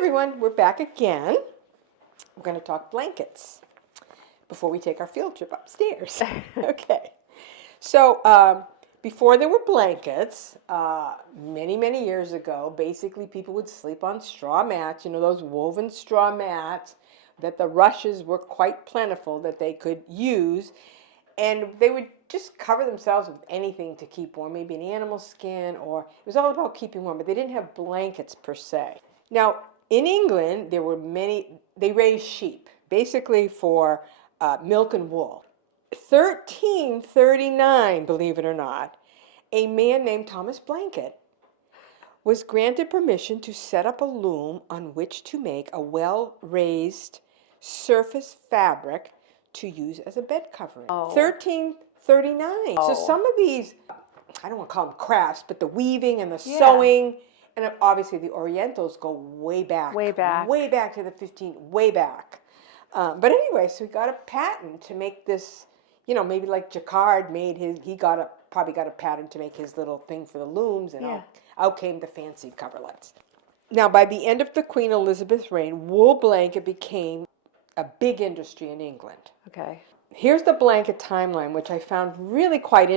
everyone, we're back again. We're going to talk blankets before we take our field trip upstairs. Okay. So before there were blankets, many years ago, basically people would sleep on straw mats, those woven straw mats that the rushes were quite plentiful that they could use. And they would just cover themselves with anything to keep warm, maybe an animal skin, or it was all about keeping warm, but they didn't have blankets per se. Now, in England, there were they raised sheep, basically for milk and wool. 1339, believe it or not, a man named Thomas Blanket was granted permission to set up a loom on which to make a well-raised surface fabric to use as a bed covering. 1339. So some of these, I don't want to call them crafts, but the weaving and the sewing, and obviously the Orientals go way back. Way back. Way back to the 15, way back. But anyway, so he got a patent to make this, maybe like Jacquard made his, probably got a patent to make his little thing for the looms, and out came the fancy coverlets. Now, by the end of the Queen Elizabeth's reign, wool blanket became a big industry in England. Okay. Here's the blanket timeline, which I found really quite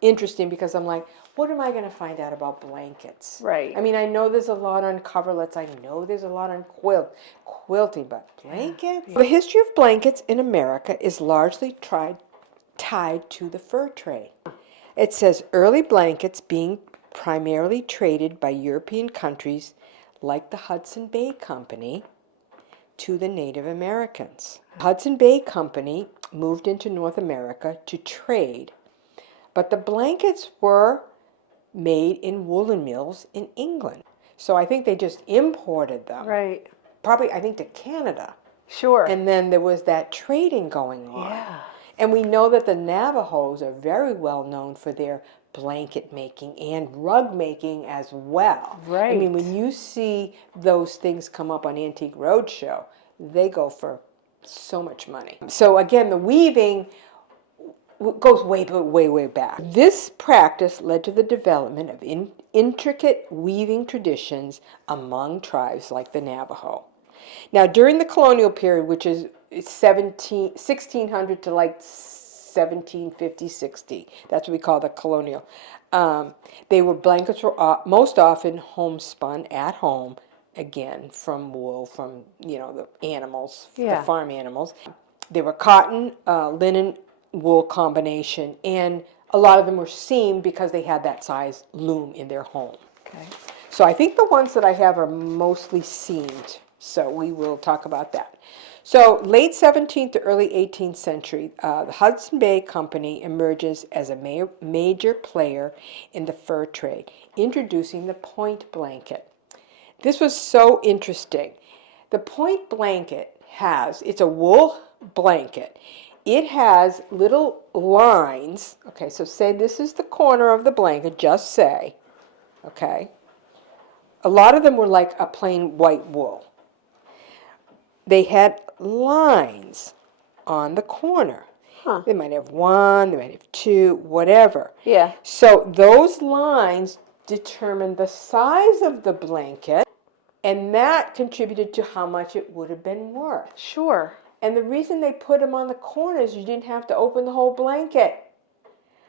interesting because I'm like, what am I going to find out about blankets? Right. I mean, I know there's a lot on coverlets. I know there's a lot on quilting, but blankets? Yeah. The history of blankets in America is largely tied to the fur trade. It says early blankets being primarily traded by European countries like the Hudson Bay Company to the Native Americans. Hudson Bay Company moved into North America to trade, but the blankets were made in woolen mills in England. So I think they just imported them. Right. Probably, I think, to Canada. Sure. And then there was that trading going on. Yeah. And we know that the Navajos are very well known for their blanket making and rug making as well. Right. I mean, when you see those things come up on Antique Roadshow, they go for so much money. So again, the weaving goes way back. This practice led to the development of intricate weaving traditions among tribes like the Navajo. Now, during the colonial period, which is 1600 to like 1750, 60, that's what we call the colonial, blankets were most often homespun at home, again, from wool, from, the animals, the farm animals. They were cotton, linen, wool combination, and a lot of them were seamed because they had that size loom in their home. Okay. So I think the ones that I have are mostly seamed, so we will talk about that. So late 17th to early 18th century, the Hudson Bay Company emerges as a major player in the fur trade, introducing the point blanket. This was so interesting. The point blanket it's a wool blanket. It has little lines. Okay, so say this is the corner of the blanket, just say. Okay. A lot of them were like a plain white wool. They had lines on the corner. Huh. They might have one, they might have two, whatever. Yeah. So those lines determined the size of the blanket, and that contributed to how much it would have been worth. Sure. And the reason they put them on the corners, you didn't have to open the whole blanket.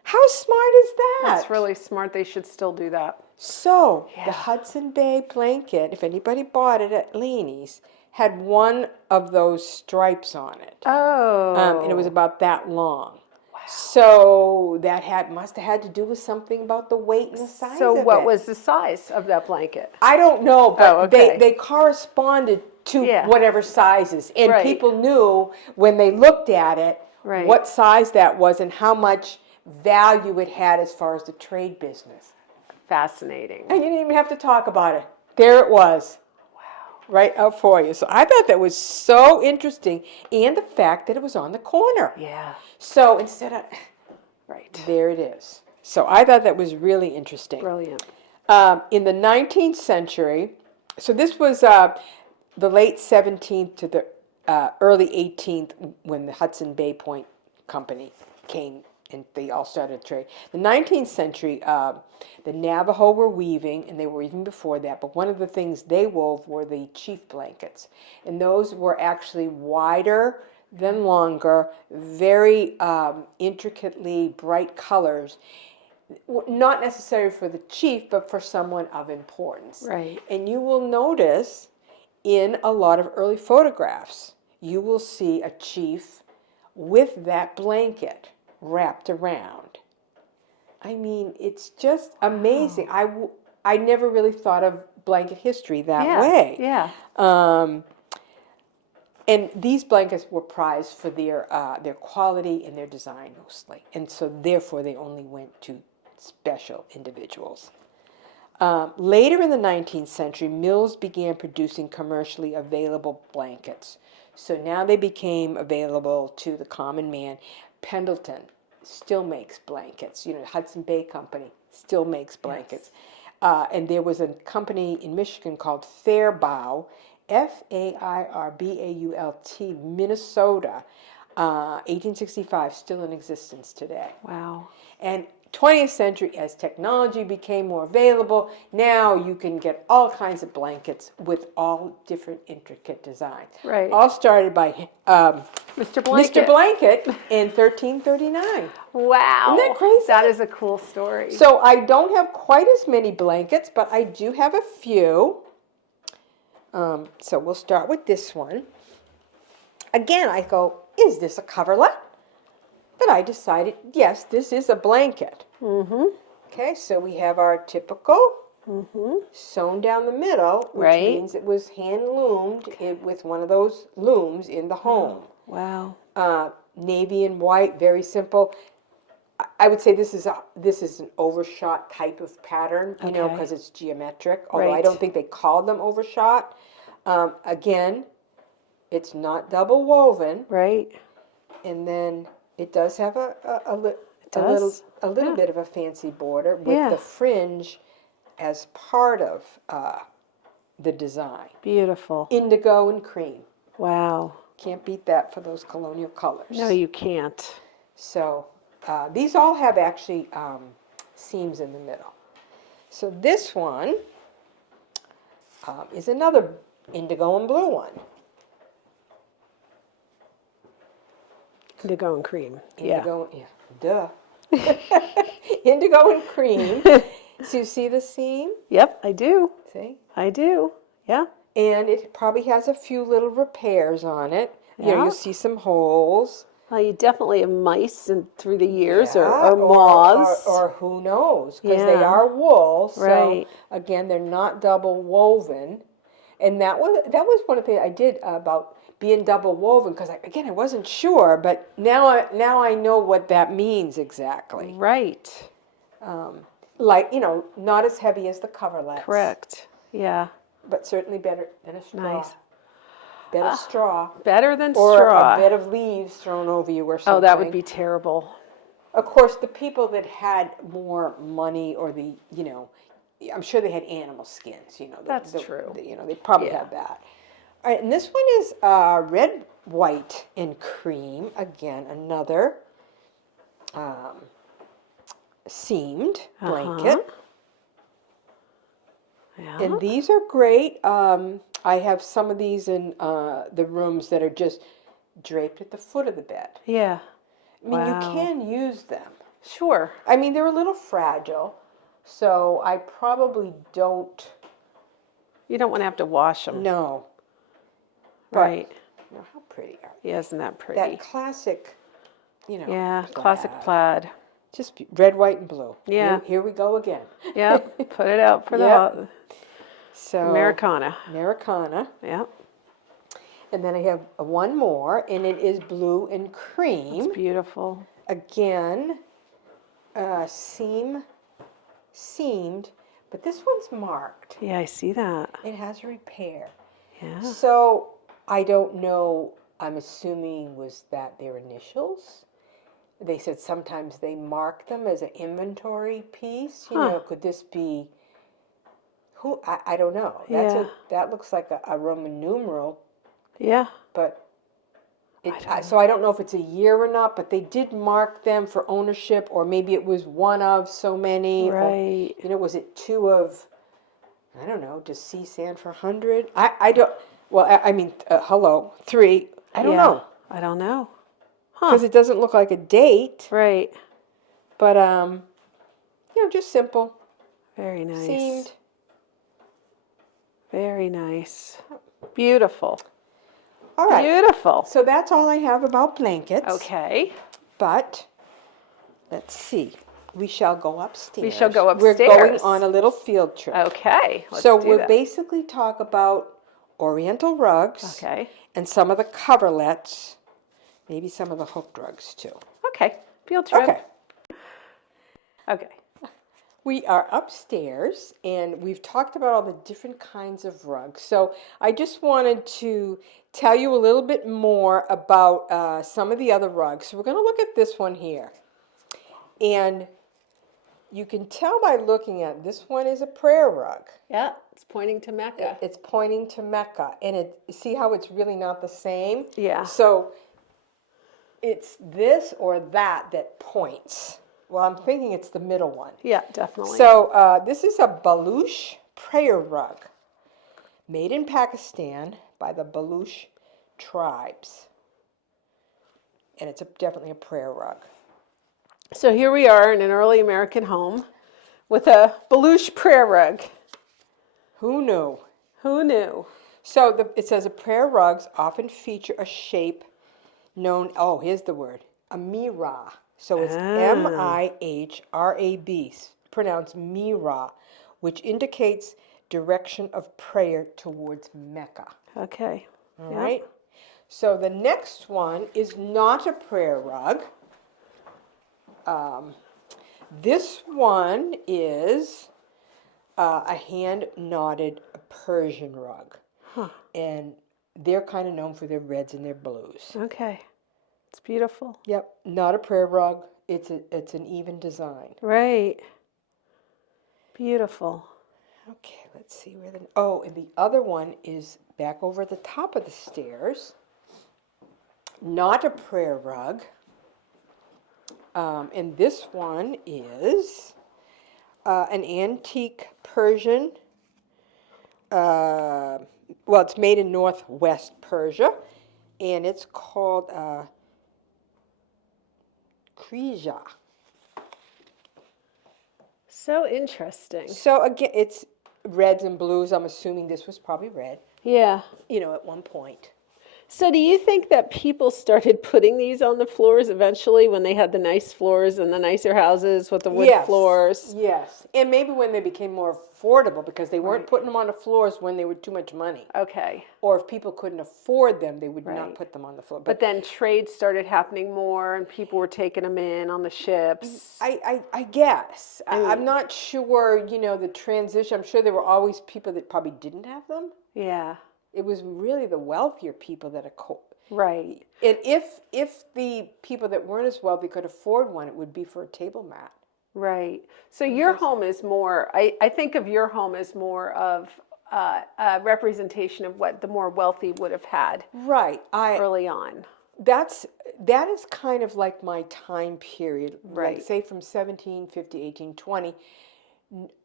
How smart is that? That's really smart. They should still do that. So, the Hudson Bay blanket, if anybody bought it at Laney's, had one of those stripes on it. Oh. And it was about that long. Wow. So that must have had to do with something about the weight and the size of it. So what was the size of that blanket? I don't know, but they corresponded to whatever sizes. And people knew when they looked at it what size that was and how much value it had as far as the trade business. Fascinating. And you didn't even have to talk about it. There it was. Right out for you. So I thought that was so interesting, and the fact that it was on the corner. Yeah. So instead of, there it is. So I thought that was really interesting. Brilliant. In the 19th century, so this was the late 17th to the early 18th when the Hudson Bay Point Company came and they all started to trade. The 19th century, the Navajo were weaving, and they were even before that, but one of the things they wove were the chief blankets. And those were actually wider than longer, very intricately bright colors, not necessary for the chief, but for someone of importance. Right. And you will notice in a lot of early photographs, you will see a chief with that blanket wrapped around. I mean, it's just amazing. I never really thought of blanket history that way. Yeah. And these blankets were prized for their quality and their design mostly. And so therefore they only went to special individuals. Later in the 19th century, mills began producing commercially available blankets. So now they became available to the common man. Pendleton still makes blankets. You know, Hudson Bay Company still makes blankets. Yes. And there was a company in Michigan called Fairbault, Fairbault, Minnesota, 1865, still in existence today. Wow. And 20th century, as technology became more available, now you can get all kinds of blankets with all different intricate designs. Right. All started by Mr. Blanket. Mr. Blanket in 1339. Wow. Isn't that crazy? That is a cool story. So I don't have quite as many blankets, but I do have a few. So we'll start with this one. Again, I go, is this a coverlet? But I decided, yes, this is a blanket. Mm-hmm. Okay, so we have our typical sewn down the middle, which means it was hand loomed with one of those looms in the home. Wow. Navy and white, very simple. I would say this is an overshot type of pattern, you know, because it's geometric. Although I don't think they called them overshot. Again, it's not double woven. Right. And then it does have a little bit of a fancy border with the fringe as part of the design. Beautiful. Indigo and cream. Wow. Can't beat that for those colonial colors. No, you can't. So these all have actually seams in the middle. So this one is another indigo and blue one. Indigo and cream. Indigo, duh. Indigo and cream. So you see the seam? Yep, I do. See? I do. Yeah. And it probably has a few little repairs on it. You know, you'll see some holes. Well, you definitely have mice through the years or moths. Or who knows, because they are wool. So, right. Again, they're not double woven. And that was one of the things I did about being double woven, because I wasn't sure, but now I know what that means exactly. Right. Like, you know, not as heavy as the coverlets. Correct. Yeah. But certainly better than a straw. Nice. Better straw. Better than or straw. Or a bed of leaves thrown over you or something. Oh, that would be terrible. Of course, the people that had more money or I'm sure they had animal skins, you know. That's true. You know, they probably had that. All right, and this one is red, white, and cream. Again, another seamed blanket. Yeah. And these are great. I have some of these in the rooms that are just draped at the foot of the bed. Yeah. I mean, you can use them. Sure. I mean, they're a little fragile, so I probably don't. You don't want to have to wash them. No. Right. You know, how pretty are they? Yeah, isn't that pretty? That classic, you know. Yeah, plaid. classic plaid. Just red, white, and blue. Yeah. Here we go again. Yep. Put it out for the so Americana. Americana. Yep. And then I have one more, and it is blue and cream. It's beautiful. Again, seamed, but this one's marked. Yeah, I see that. It has a repair. Yeah. So I don't know, I'm assuming was that their initials? They said sometimes they mark them as an inventory piece. You know, could this be, I don't know. That looks like a Roman numeral. Yeah. But So I don't know if it's a year or not, but they did mark them for ownership, or maybe it was one of so many. Right. Or, was it two of, I don't know, does C stand for 100? I don't, well, hello, 3. I don't know. I don't know. Because it doesn't look like a date. Right. But, just simple. Very nice. Seemed. Very nice. Beautiful. All right. Beautiful. So that's all I have about blankets. Okay. But, let's see. We shall go upstairs. We shall go upstairs. We're going on a little field trip. Okay. Let's So do we'll that. basically talk about Oriental rugs. Okay. And some of the coverlets. Maybe some of the hooked rugs too. Okay. Field trip. Okay. Okay. We are upstairs, and we've talked about all the different kinds of rugs. So I just wanted to tell you a little bit more about some of the other rugs. So we're going to look at this one here. And you can tell by looking at this one is a prayer rug. Yeah, it's pointing to Mecca. It's pointing to Mecca. And see how it's really not the same? Yeah. So it's this or that points. Well, I'm thinking it's the middle one. Yeah, definitely. So this is a Baluch prayer rug made in Pakistan by the Baluch tribes. And it's definitely a prayer rug. So here we are in an early American home with a Baluch prayer rug. Who knew? Who knew? So it says prayer rugs often feature a shape known, here's the word, a mihrab. So it's mihrab, pronounced mihrab, which indicates direction of prayer towards Mecca. Okay. All right. So the next one is not a prayer rug. This one is a hand-knotted Persian rug. Huh. And they're kind of known for their reds and their blues. Okay. It's beautiful. Yep, not a prayer rug. It's an even design. Right. Beautiful. Okay, let's see where and the other one is back over at the top of the stairs. Not a prayer rug. And this one is an antique Persian. It's made in northwest Persia, and it's called Krija. So interesting. So again, it's reds and blues. I'm assuming this was probably red. Yeah. At one point. So do you think that people started putting these on the floors eventually when they had the nice floors and the nicer houses with the wood floors? Yes. And maybe when they became more affordable, because they weren't putting them on the floors when they were too much money. Okay. Or if people couldn't afford them, they would not put them on the floor. But then trade started happening more and people were taking them in on the ships. I guess. I'm not sure, the transition. I'm sure there were always people that probably didn't have them. Yeah. It was really the wealthier people that right. And if the people that weren't as wealthy could afford one, it would be for a table mat. Right. So your home is more, I think of your home as more of a representation of what the more wealthy would have had. Right. Early on. That is kind of like my time period. Right. Like say from 1750, 1820.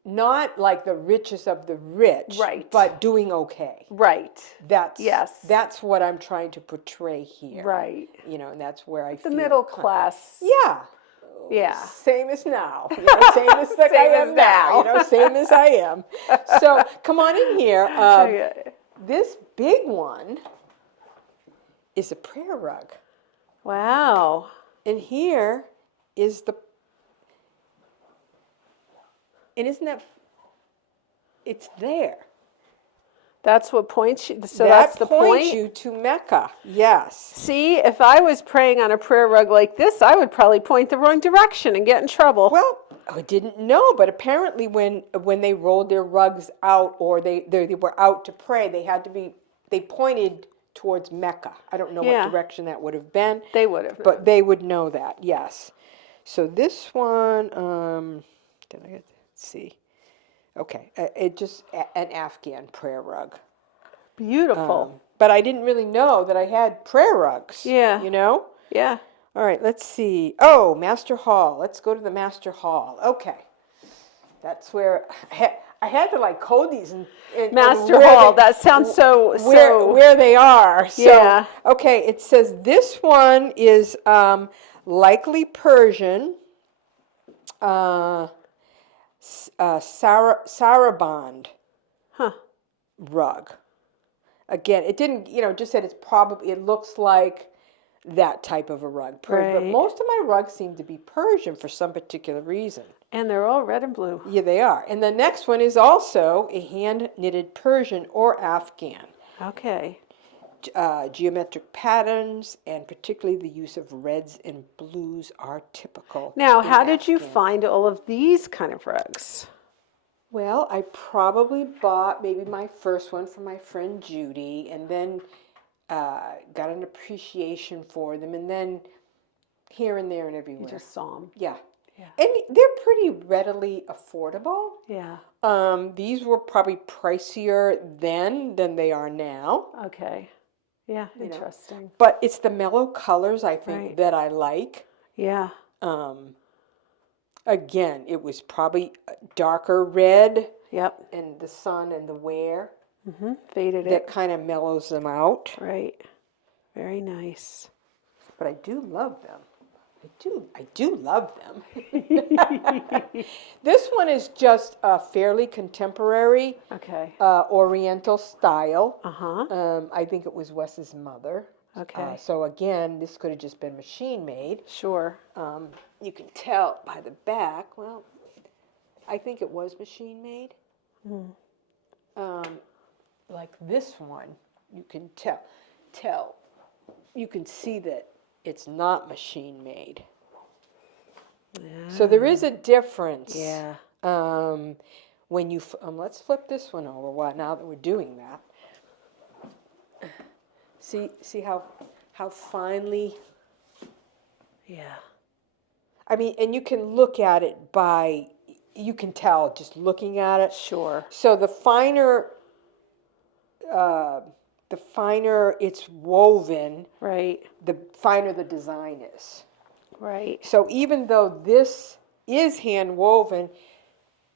Not like the richest of the rich, right, but doing okay. Right. That's what I'm trying to portray here. Right. And that's where I feel the middle class. Yeah. Yeah. Same as now. Same as I am now. Same as I am. So come on in here. This big one is a prayer rug. Wow. And here is and isn't that, it's there. That's what points you, so that that's the points point? You to Mecca, yes. See, if I was praying on a prayer rug like this, I would probably point the wrong direction and get in trouble. Well, I didn't know, but apparently when they rolled their rugs out or they were out to pray, they pointed towards Mecca. I don't know what direction that would have been. They would have. But they would know that, yes. So this one, let's see. Okay, it just an Afghan prayer rug. Beautiful. but I didn't really know that I had prayer rugs. Yeah. You know? Yeah. All right, let's see. Oh, Master Hall. Let's go to the Master Hall. Okay. That's where I had to like code these and Master where Hall. they- That sounds so where they are. So, Yeah. okay, it says this one is likely Persian. Saraband Huh. rug. Again, it didn't, just said it looks like that type of a rug, Persian. But Right. most of my rugs seem to be Persian for some particular reason. And they're all red and blue. Yeah, they are. And the next one is also a hand-knitted Persian or Afghan. Okay. Geometric patterns and particularly the use of reds and blues are typical. Now, in how did you Afghan. find all of these kind of rugs? Well, I probably bought maybe my first one from my friend Judy, and then got an appreciation for them, and then here and there and everywhere. You just saw them. Yeah. Yeah. And they're pretty readily affordable. Yeah. These were probably pricier then than they are now. Okay. Yeah. know. Interesting. But it's the mellow colors, I think, Right. that I like. Yeah. Again, it was probably darker red Yep. and the sun and the wear Faded that it. kind of mellows them out. Right. Very nice. But I do love them. I do love them. This one is just a fairly contemporary Okay. Oriental style. Uh-huh. I think it was Wes's mother. Okay. So again, this could have just been machine made. Sure. You can tell by the back. Well, I think it was machine made. Like this one, you can tell. You can see that it's not machine made. So there is a difference. Yeah. When you let's flip this one over. Now that we're doing that, see how finely. Yeah. I mean, and you can look at it you can tell just looking at it. Sure. So the finer it's woven, Right. the finer the design is. Right. So even though this is hand woven,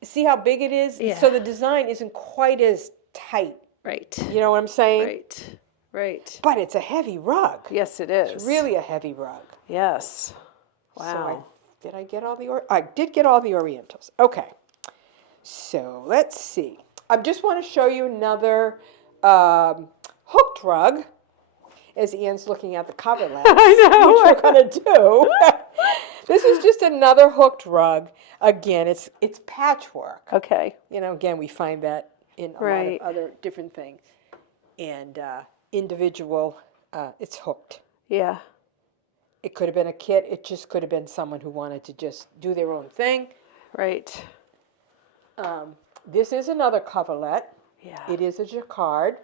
see how big it is? Yeah. So the design isn't quite as tight. Right. You know what I'm saying? Right. Right. But it's a heavy rug. Yes, it is. It's really a heavy rug. Yes. So Wow. did I get all I did get all the Orientals. Okay. So let's see. I just want to show you another hooked rug. As Ian's looking at the cover lens, I know. which we're going to do. This is just another hooked rug. Again, it's patchwork. Okay. Again, we find that in a lot Right. of other different things. And individual, it's hooked. Yeah. It could have been a kit. It just could have been someone who wanted to just do their own thing. Right. This is another coverlet. Yeah. It is a jacquard.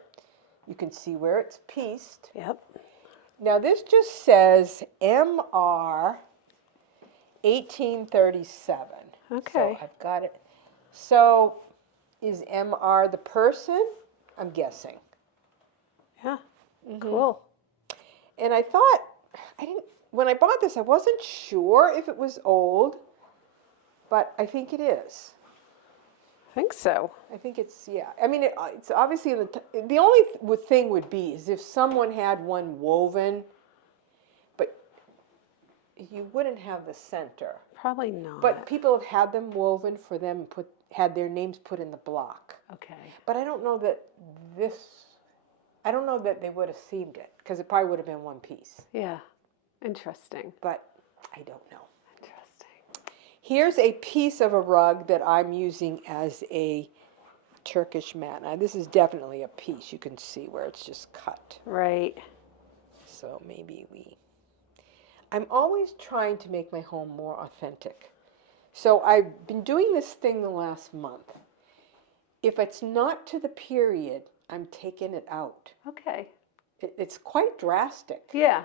You can see where it's pieced. Yep. Now this just says MR 1837. Okay. So I've got it. So is MR the person? I'm guessing. Yeah. Cool. And I thought, when I bought this, I wasn't sure if it was old, but I think it is. I think so. I think it's, yeah. I mean, it's obviously the only thing would be is if someone had one woven, but you wouldn't have the center. Probably not. But people have had them woven for them, had their names put in the block. Okay. But I don't know that they would have seamed it, because it probably would have been one piece. Yeah. Interesting. But I don't know. Interesting. Here's a piece of a rug that I'm using as a Turkish mat. Now, this is definitely a piece. You can see where it's just cut. Right. So maybe I'm always trying to make my home more authentic. So I've been doing this thing the last month. If it's not to the period, I'm taking it out. Okay. It's quite drastic. Yeah.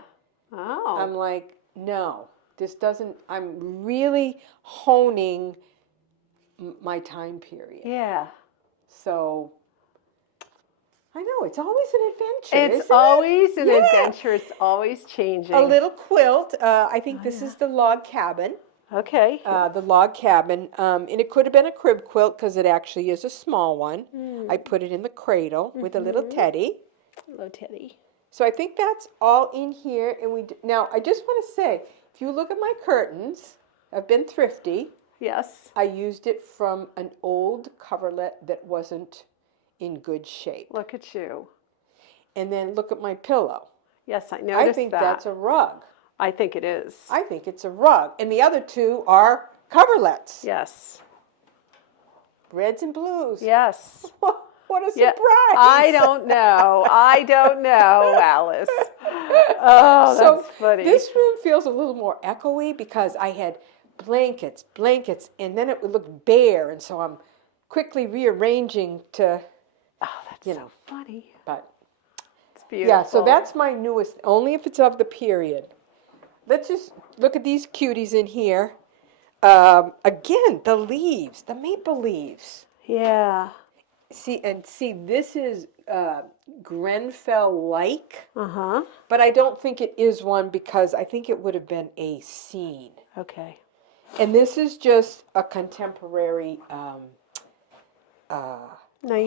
Oh. I'm like, no, this doesn't, I'm really honing my time period. Yeah. So I know, it's always an adventure, It's isn't always it? an Yeah. adventure. It's always changing. A little quilt. I think this yeah. is the log cabin. Okay. The log cabin. And it could have been a crib quilt because it actually is a small one. I put it in the cradle with a little teddy. Hello, Teddy. So I think that's all in here. And now I just want to say, if you look at my curtains, I've been thrifty. Yes. I used it from an old coverlet that wasn't in good shape. Look at you. And then look at my pillow. Yes, I noticed I think that. that's a rug. I think it is. I think it's a rug. And the other two are coverlets. Yes. Reds and blues. Yes. What a Yeah. surprise. I don't know. I don't know, Alice. Oh, So that's funny. this room feels a little more echoey because I had blankets, and then it would look bare. And so I'm quickly rearranging to, Oh, that's you so know, funny. but It's beautiful. yeah, so that's my newest, only if it's of the period. Let's just look at these cuties in here. Again, the leaves, the maple leaves. Yeah. See, this is Grenfell-like, Uh-huh. but I don't think it is one because I think it would have been a scene. Okay. And this is just a contemporary Naive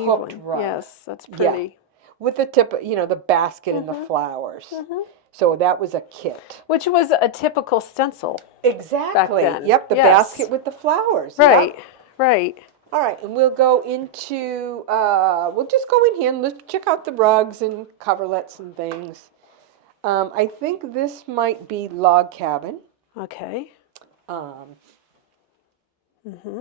hooked one. rug. Yes, that's pretty. With the tip, the basket and the flowers. So that was a kit. Which was a typical stencil. Exactly. Back then. Yep, the Yes. basket with the flowers. Right. Yep. Right. All right, and we'll go into, we'll just go in here and let's check out the rugs and coverlets and things. I think this might be log cabin. Okay.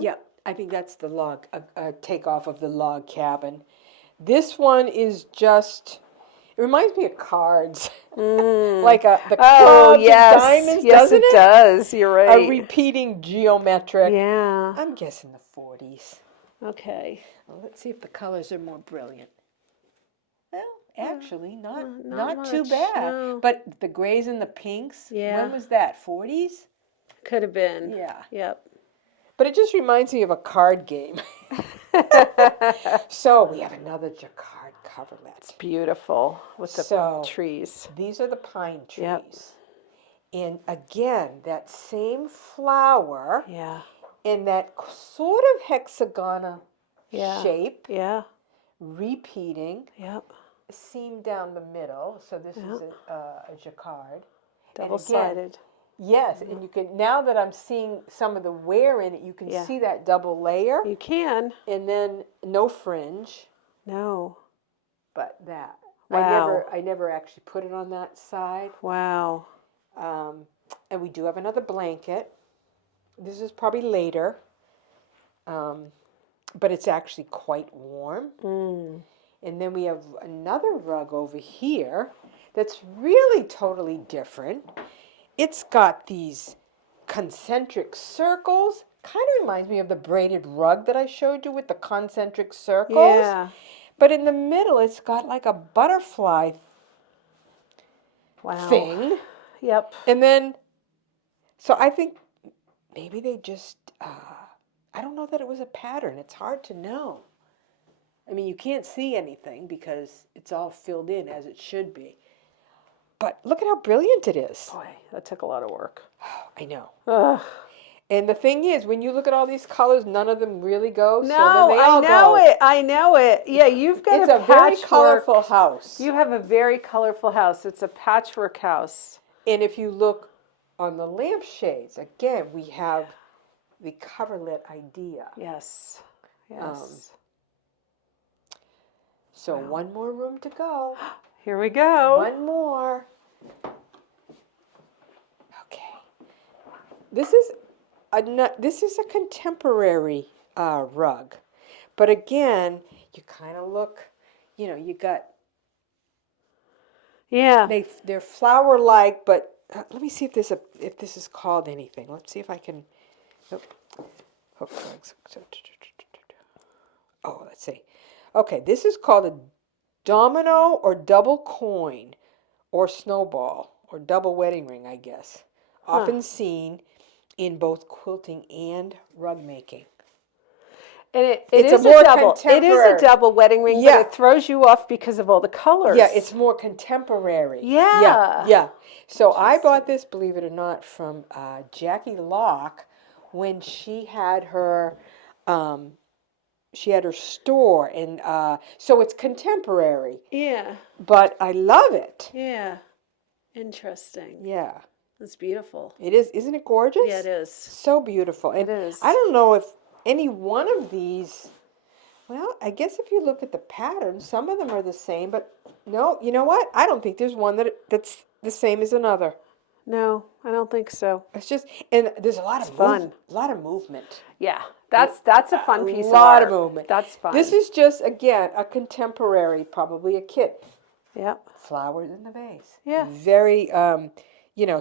Yeah, I think that's the log, a takeoff of the log cabin. This one is just, it reminds me of cards. Like the clubs and diamonds, yes, doesn't it does. You're right. A repeating geometric. Yeah. I'm guessing the 40s. Okay. Well, let's see if the colors are more brilliant. Well, actually, not not too much, bad. no. But the grays and the pinks, Yeah. when was that, 40s? Could have been. Yeah. Yep. But it just reminds me of a card game. So we have another jacquard coverlet. Beautiful with the So, trees. These are the pine trees. Yep. And again, that same flower Yeah. in that sort of hexagonal Yeah. shape, Yeah. repeating, Yep. seam down the middle. So this is a jacquard. Double-sided. Yes, and you can, now that I'm seeing some of the wear in it, you can Yeah. see that double layer, You can. and then no fringe, No. but that. Wow. I never actually put it on that side. Wow. And we do have another blanket. This is probably later, but it's actually quite warm. And then we have another rug over here that's really totally different. It's got these concentric circles. Kind of reminds me of the braided rug that I showed you with the concentric circles. Yeah. But in the middle, it's got like a butterfly Wow. thing. Yep. And then, so I think maybe they just, I don't know that it was a pattern. It's hard to know. I mean, you can't see anything because it's all filled in as it should be. But look at how brilliant it is. Boy, that took a lot of work. I know. Ugh. And the thing is, when you look at all these colors, none of them really go. No, so then they all I know go. it. I know it. Yeah, you've got It's a a very patchwork. colorful house. You have a very colorful house. It's a patchwork house. And if you look on the lampshades, again, we have the coverlet idea. Yes. Yes. So one more room to go. Here we go. One more. Okay. This is a contemporary rug, but again, you kind of look. You got Yeah. they're flower like, but let me see if this is called anything. Let's see if I can. Hook rugs. Oh, let's see. Okay, this is called a domino or double coin or snowball or double wedding ring, I guess. Often seen in both quilting and rug making. And it It's is a more double. It is a contemporary. double wedding ring, Yeah. but it throws you off because of all the colors. Yeah, it's more contemporary. Yeah. Yeah. So I bought this, believe it or not, from Jackie Locke when she had her store, and so it's contemporary. Yeah. But I love it. Yeah. Interesting. Yeah, It's beautiful. it is. Isn't it gorgeous? Yeah, it is. So beautiful. And It is. I don't know if any one of these. Well, I guess if you look at the pattern, some of them are the same, but no, you know what? I don't think there's one that's the same as another. No, I don't think so. It's just, and there's a lot of fun. a lot of movement. Yeah, that's a fun piece of A lot art. of movement. That's fun. This is just again a contemporary, probably a kit. Yep. Flowers in the vase. Yeah. Very,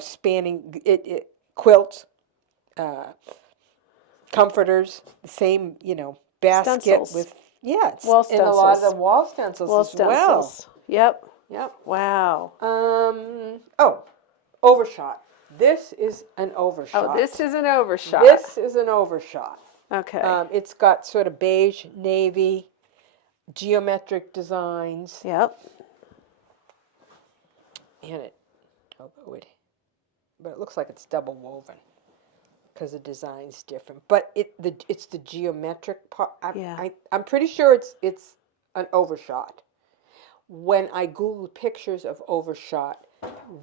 spanning it quilts, comforters, the same, basket Stencils. with it's Wall and a lot of stencils. the wall stencils Wall as well. stencils. Yep. Yep. Wow. Overshot. This is an overshot. Oh, this is an overshot. This is an overshot. Okay. It's got sort of beige, navy, geometric designs. Yep. In it, but it looks like it's double woven because the design's different. But it's the geometric part. I'm pretty sure it's an overshot. When I Googled pictures of overshot,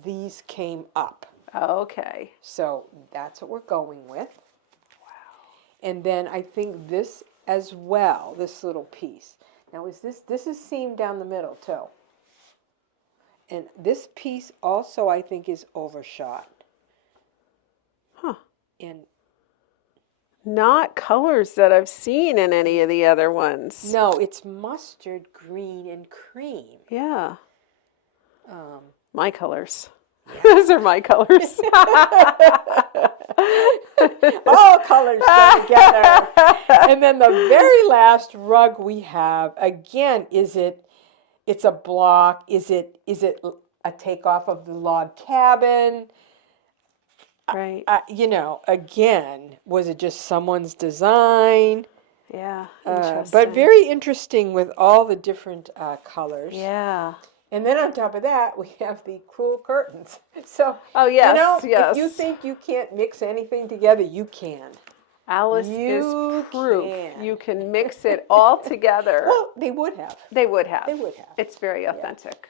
these came up. Okay. So that's what we're going with. Wow. And then I think this as well, this little piece. Now this is seamed down the middle too. And this piece also I think is overshot. Huh. And Not colors that I've seen in any of the other ones. no, it's mustard, green, and cream. Yeah. My colors. Those are my colors. All colors go together. And then the very last rug we have, again, it's a block? Is it a takeoff of the log cabin? Right. Again, was it just someone's design? Yeah. But very interesting with all the different colors. Yeah. And then on top of that, we have the crewel curtains. So, Oh, yes, if you think you can't mix anything together, you can. Alice You is proof. can. You can mix it all together. Well, they would have. They would have. They would have. It's very authentic.